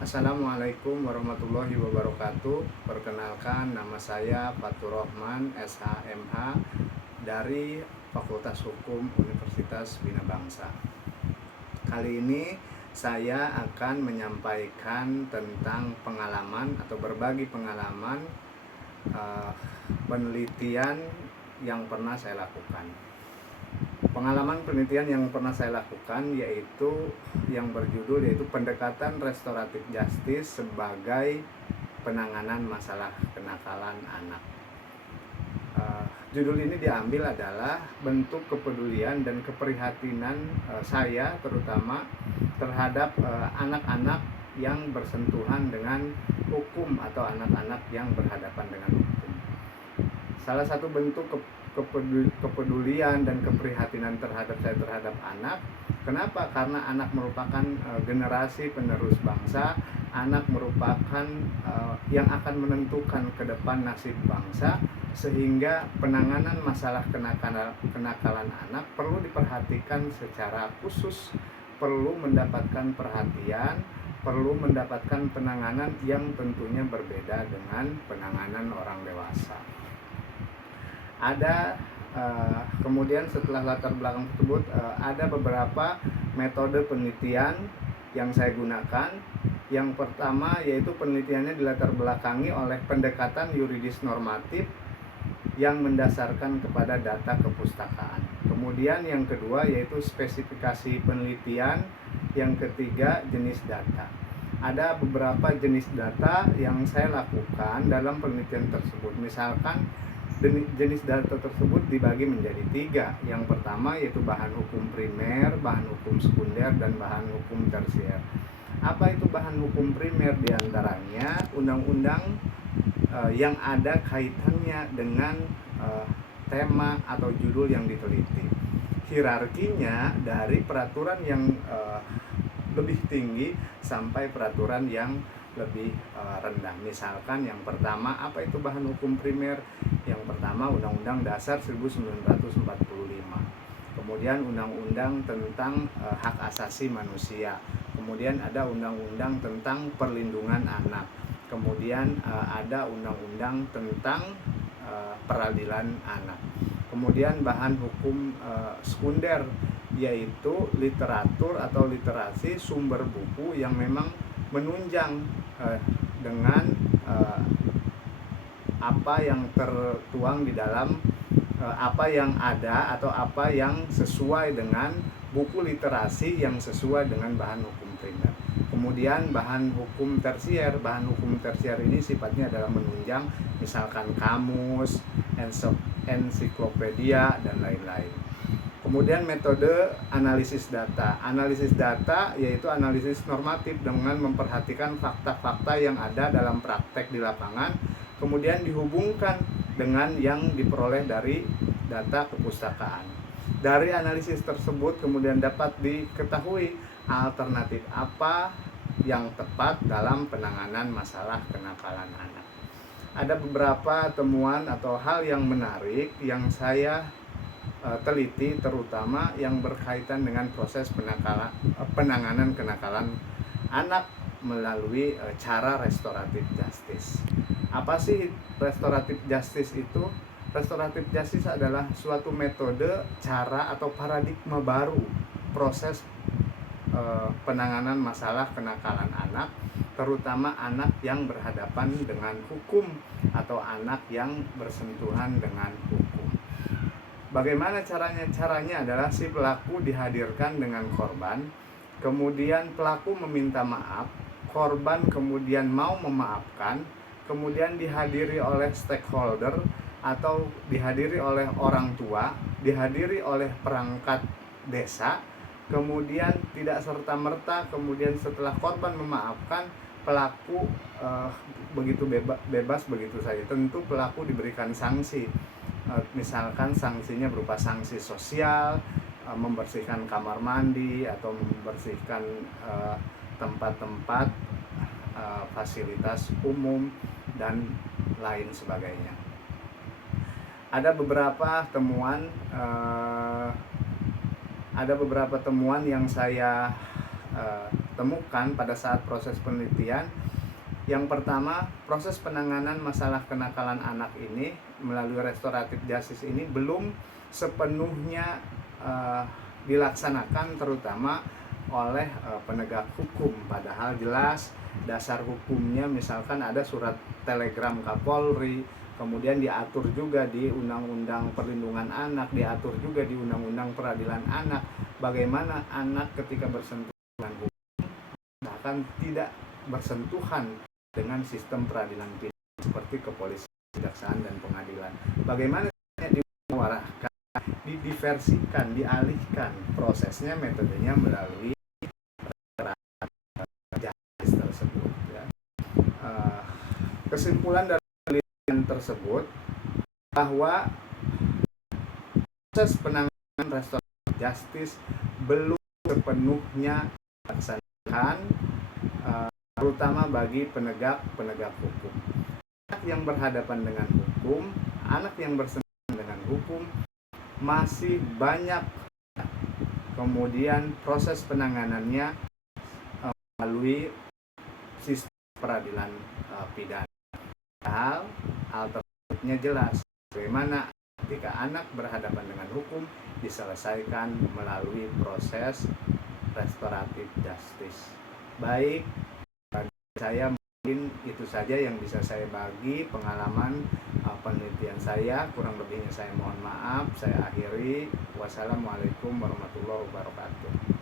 Assalamualaikum warahmatullahi wabarakatuh. Perkenalkan, nama saya Fatur Rahman, SHMH dari Fakultas Hukum Universitas Bina Bangsa. Kali ini saya akan menyampaikan tentang pengalaman atau berbagi pengalaman penelitian yang pernah saya lakukan. Pengalaman penelitian yang pernah saya lakukan yaitu yang berjudul yaitu pendekatan restoratif justice sebagai penanganan masalah kenakalan anak. Judul ini diambil adalah bentuk kepedulian dan keprihatinan saya terutama terhadap anak-anak yang bersentuhan dengan hukum atau anak-anak yang berhadapan dengan hukum. Salah satu bentuk kepedulian dan keprihatinan terhadap anak. Kenapa? Karena anak merupakan generasi penerus bangsa. Anak merupakan yang akan menentukan ke depan nasib bangsa, sehingga penanganan masalah kenakalan anak perlu diperhatikan secara khusus, perlu mendapatkan perhatian, perlu mendapatkan penanganan yang tentunya berbeda dengan penanganan orang dewasa. Ada kemudian setelah latar belakang tersebut ada beberapa metode penelitian yang saya gunakan. Yang pertama yaitu penelitiannya dilatar belakangi oleh pendekatan yuridis normatif yang mendasarkan kepada data kepustakaan. Kemudian yang kedua yaitu spesifikasi penelitian. Yang ketiga jenis data. Ada beberapa jenis data yang saya lakukan dalam penelitian tersebut. Misalkan jenis data tersebut dibagi menjadi 3. Yang pertama yaitu bahan hukum primer, bahan hukum sekunder, dan bahan hukum tersier. Apa itu bahan hukum primer? Diantaranya undang-undang yang ada kaitannya dengan tema atau judul yang diteliti. Hierarkinya dari peraturan yang lebih tinggi sampai peraturan yang lebih rendah. Misalkan yang pertama, apa itu bahan hukum primer? Yang pertama Undang-Undang Dasar 1945. Kemudian Undang-Undang tentang hak asasi manusia. Kemudian ada Undang-Undang tentang perlindungan anak. Kemudian ada Undang-Undang tentang peradilan anak. Kemudian bahan hukum sekunder yaitu literatur atau literasi sumber buku yang memang menunjang dengan apa yang tertuang di dalam apa yang ada atau apa yang sesuai dengan buku literasi yang sesuai dengan bahan hukum primer. Kemudian bahan hukum tersier. Bahan hukum tersier ini sifatnya adalah menunjang misalkan kamus, ensiklopedia, dan lain-lain. Kemudian metode analisis data. Analisis data yaitu analisis normatif dengan memperhatikan fakta-fakta yang ada dalam praktek di lapangan, kemudian dihubungkan dengan yang diperoleh dari data kepustakaan. Dari analisis tersebut kemudian dapat diketahui alternatif apa yang tepat dalam penanganan masalah kenakalan anak. Ada beberapa temuan atau hal yang menarik yang saya teliti, terutama yang berkaitan dengan proses penanganan kenakalan anak melalui cara restoratif justice. Apa sih restoratif justice itu? Restoratif justice adalah suatu metode, cara, atau paradigma baru proses penanganan masalah kenakalan anak, terutama anak yang berhadapan dengan hukum atau anak yang bersentuhan dengan hukum. Bagaimana caranya? Caranya adalah si pelaku dihadirkan dengan korban, kemudian pelaku meminta maaf, korban kemudian mau memaafkan, kemudian dihadiri oleh stakeholder atau dihadiri oleh orang tua, dihadiri oleh perangkat desa, kemudian tidak serta-merta kemudian setelah korban memaafkan, pelaku begitu bebas begitu saja. Tentu pelaku diberikan sanksi. Misalkan sanksinya berupa sanksi sosial, membersihkan kamar mandi atau membersihkan tempat-tempat fasilitas umum dan lain sebagainya. Ada beberapa temuan yang saya temukan pada saat proses penelitian. Yang pertama, proses penanganan masalah kenakalan anak ini melalui restoratif justice ini belum sepenuhnya dilaksanakan terutama oleh penegak hukum. Padahal jelas dasar hukumnya, misalkan ada surat telegram Kapolri, kemudian diatur juga di Undang-Undang Perlindungan Anak, diatur juga di Undang-Undang Peradilan Anak, bagaimana anak ketika bersentuhan dengan hukum bahkan tidak bersentuhan dengan sistem peradilan pidana seperti kepolisian, kejaksaan, dan pengadilan. Bagaimana dimuarahkan, didiversikan, dialihkan prosesnya, metodenya melalui justice tersebut. Ya. Kesimpulan dari penelitian tersebut bahwa proses penanganan restoratif justice belum sepenuhnya dilaksanakan, terutama bagi penegak hukum. Anak yang berhadapan dengan hukum, anak yang bersentuhan dengan hukum masih banyak, kemudian proses penanganannya melalui sistem peradilan pidana. Hal alternatifnya jelas, bagaimana ketika anak berhadapan dengan hukum diselesaikan melalui proses restoratif justice. Baik, saya mungkin itu saja yang bisa saya bagi pengalaman penelitian saya. Kurang lebihnya saya mohon maaf. Saya akhiri. Wassalamualaikum warahmatullahi wabarakatuh.